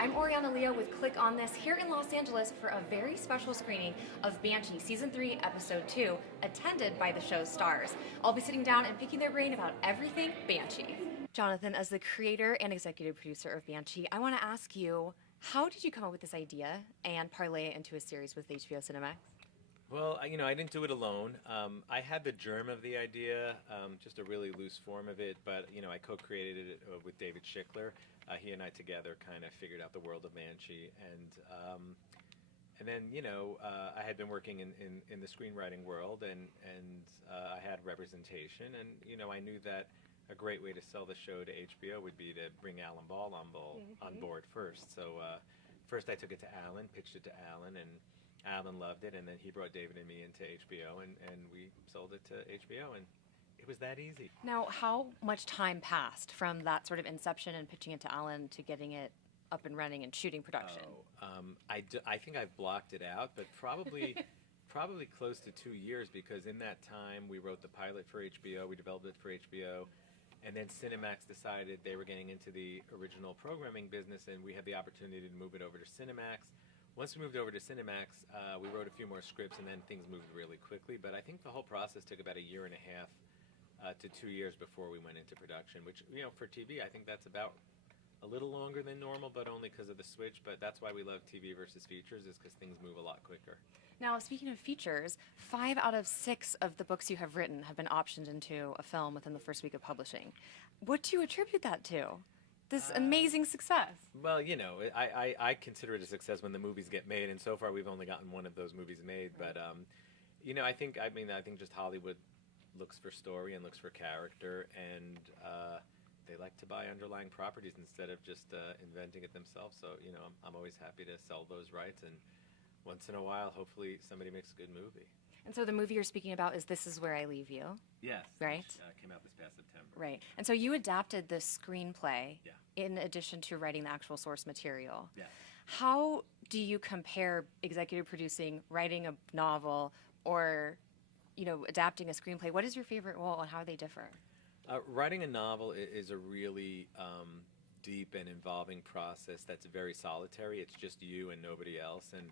I'm Oriana Leo with Click on This here in Los Angeles for a very special screening of Banshee Season 3, Episode 2, attended by the show's stars. I'll be sitting down and picking their brain about everything Banshee. Jonathan, as the creator and executive producer of Banshee, I want to ask you, how did you come up with this idea and parlay it into a series with HBO Cinemax? Well, I didn't do it alone. I had the germ of the idea, just a really loose form of it, but, I co-created it with David Schickler. He and I together kind of figured out the world of Banshee. And then, I had been working in the screenwriting world, and I had representation. And, I knew that a great way to sell the show to HBO would be to bring Alan Ball on board first. So first I took it to Alan, pitched it to Alan, and Alan loved it, and then he brought David and me into HBO, and we sold it to HBO, and it was that easy. Now, how much time passed from that sort of inception and pitching it to Alan to getting it up and running and shooting production? I think I've blocked it out, but probably close to 2 years, because in that time we wrote the pilot for HBO, we developed it for HBO, and then Cinemax decided they were getting into the original programming business, and we had the opportunity to move it over to Cinemax. Once we moved over to Cinemax, we wrote a few more scripts, and then things moved really quickly. But I think the whole process took about 1.5 years to 2 years before we went into production, which, for TV, I think that's about a little longer than normal, but only because of the switch. But that's why we love TV versus features, is because things move a lot quicker. Now, speaking of features, 5 out of 6 of the books you have written have been optioned into a film within the first week of publishing. What do you attribute that to? This amazing success? Well, I consider it a success when the movies get made, and so far we've only gotten one of those movies made. But I think just Hollywood looks for story and looks for character, and they like to buy underlying properties instead of just inventing it themselves. So I'm always happy to sell those rights, and once in a while, hopefully somebody makes a good movie. And so the movie you're speaking about is This Is Where I Leave You? Yes. Right? Which came out this past September. Right. And so you adapted the screenplay in addition to writing the actual source material. Yeah. How do you compare executive producing, writing a novel, or, adapting a screenplay? What is your favorite role and how they differ? Writing a novel is a really deep and involving process that's very solitary. It's just you and nobody else. And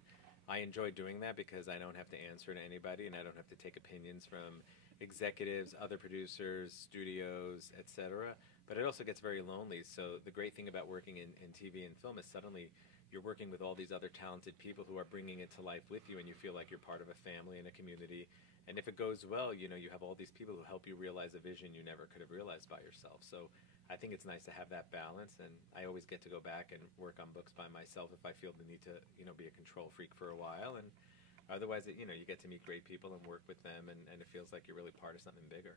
I enjoy doing that because I don't have to answer to anybody, and I don't have to take opinions from executives, other producers, studios, etc. But it also gets very lonely. So the great thing about working in TV and film is suddenly you're working with all these other talented people who are bringing it to life with you, and you feel like you're part of a family and a community. And if it goes well, you have all these people who help you realize a vision you never could have realized by yourself. So I think it's nice to have that balance, and I always get to go back and work on books by myself if I feel the need to, be a control freak for a while. And otherwise, you get to meet great people and work with them, and it feels like you're really part of something bigger.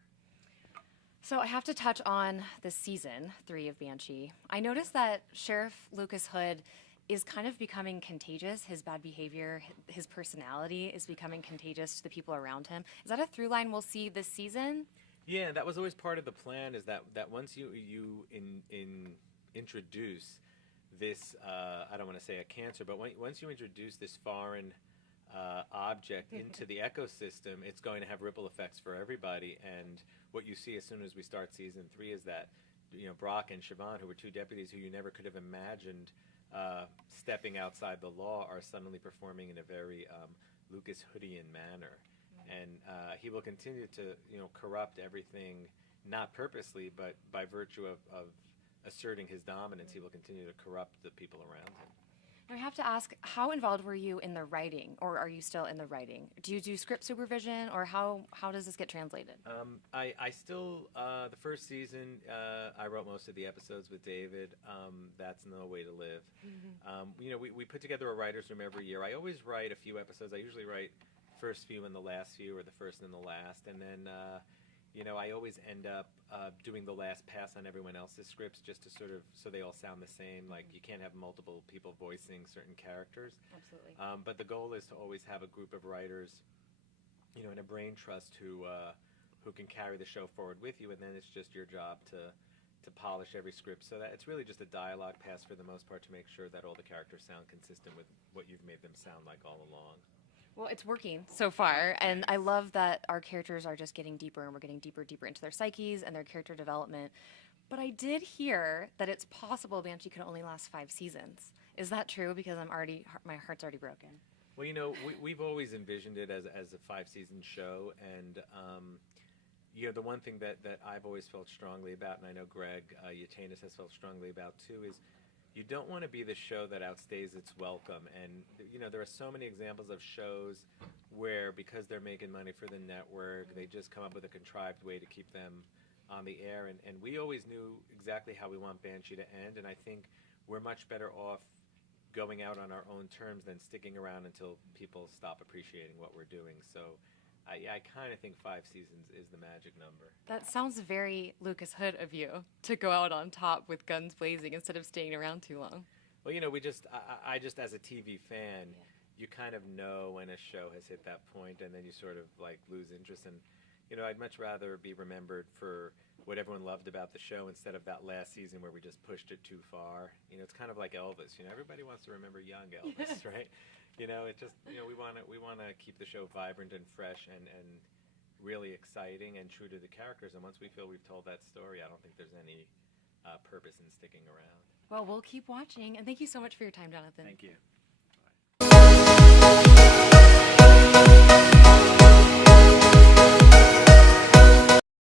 So I have to touch on this season 3 of Banshee. I noticed that Sheriff Lucas Hood is kind of becoming contagious. His bad behavior, his personality is becoming contagious to the people around him. Is that a through line we'll see this season? Yeah, that was always part of the plan, is that once you introduce this, I don't want to say a cancer, but once you introduce this foreign object into the ecosystem, it's going to have ripple effects for everybody. And what you see as soon as we start season 3 is that, Brock and Siobhan, who were 2 deputies who you never could have imagined stepping outside the law, are suddenly performing in a very Lucas Hoodian manner. And he will continue to, corrupt everything, not purposely, but by virtue of asserting his dominance. He will continue to corrupt the people around him. Now I have to ask, how involved were you in the writing, or are you still in the writing? Do you do script supervision, or how does this get translated? I still, the first season, I wrote most of the episodes with David. That's No Way to Live. We put together a writer's room every year. I always write a few episodes. I usually write first few and the last few, or the first and the last, and then I always end up doing the last pass on everyone else's scripts, just to sort of, so they all sound the same. Like, you can't have multiple people voicing certain characters. Absolutely. But the goal is to always have a group of writers, in a brain trust who can carry the show forward with you, and then it's just your job to polish every script, so that it's really just a dialogue pass for the most part, to make sure that all the characters sound consistent with what you've made them sound like all along. Well, it's working so far, and I love that our characters are just getting deeper, and we're getting deeper into their psyches and their character development. But I did hear that it's possible Banshee could only last 5 seasons. Is that true? Because my heart's already broken. Well, you know, we've always envisioned it as a 5-season show, and you know, the one thing that I've always felt strongly about, and I know Greg Yatanis has felt strongly about too, is you don't want to be the show that outstays its welcome. And you know, there are so many examples of shows where, because they're making money for the network, they just come up with a contrived way to keep them on the air. And we always knew exactly how we want Banshee to end, and I think we're much better off going out on our own terms than sticking around until people stop appreciating what we're doing. So I kind of think 5 seasons is the magic number. That sounds very Lucas Hood of you, to go out on top with guns blazing instead of staying around too long. Well, you know, I just, as a TV fan, you kind of know when a show has hit that point, and then you sort of like lose interest. And you know, I'd much rather be remembered for what everyone loved about the show instead of that last season where we just pushed it too far. You know, it's kind of like Elvis. You know, everybody wants to remember young Elvis, right? You know, it just, you know, we want to keep the show vibrant and fresh and really exciting and true to the characters. And once we feel we've told that story, I don't think there's any purpose in sticking around. Well, we'll keep watching, and thank you so much for your time, Jonathan. Thank you.